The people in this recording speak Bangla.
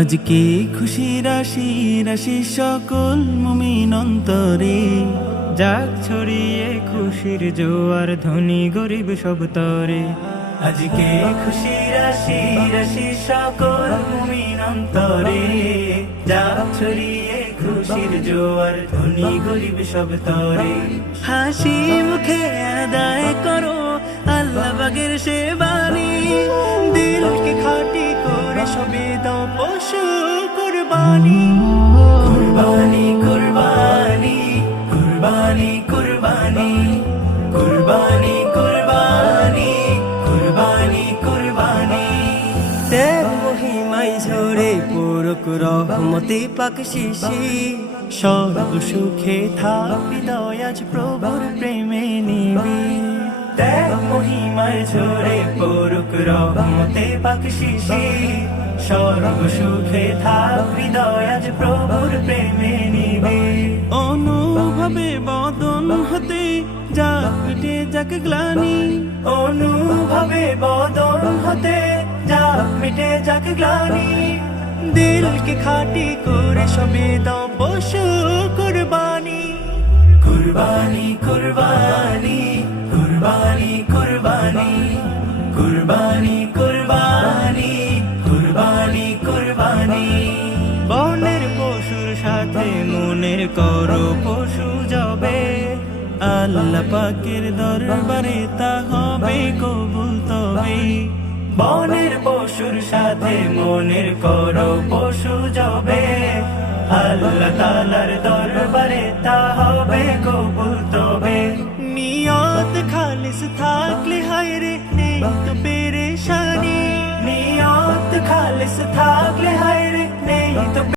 আজকে খুশি রাশি রাশি সকল মুমিন অন্তরে, যাক ছড়িয়ে খুশির জোয়ার ধনী গরিব সব তরে। আজকে খুশি রাশি রাশি সকল মুমিন অন্তরে, যাক ছড়িয়ে খুশির জোয়ার ধনী গরিব সব তরে। হাসি মুখে আদায় করো আল্লাহ পাকের সে বাণী, দিলকে খাঁটি করে সবে দাও পশু কুরবানি। কুরবানি কুরবানি কুরবানি কুরবানি কুরবানি কুরবানি কুরবানি কুরবানি। ত্যাগ মহিমাই ঝরে পুরুক রহমতি পাক শিশি, সর্ব সুখে থাকবি দয়াজ প্রভুর প্রেমে নিবি। ত্যাগ মহিমায় ঝরে পড়ুক রহমতে বকশিসি, সর্ব সুখে থাকবি দয়াজ প্রভুর প্রেমে নিবি। অনুভবে বদন হতে যাক মিটে যাক গ্লানি, অনুভবে বদন হতে যাক মিটে যাক গ্লানি। দিলকে খাঁটি করে সবে দাও পশু কুরবানি। কুরবানি কুরবানি কুরবানি কুরবানি কুরবানি কুরবানি কুরবানি কুরবানি। বনের পশুর সাথে মনের করো পশু যাবে, আল্লাহ পাকের দরবারে তা হবে কবুল তবে। বনের পশুর সাথে মনের করো পশু যাবে, আল্লাহ তাআলার দরবারে তা হবে কবুল তবে। নিয়ত খালিস থাকলে হায় রে নেই তো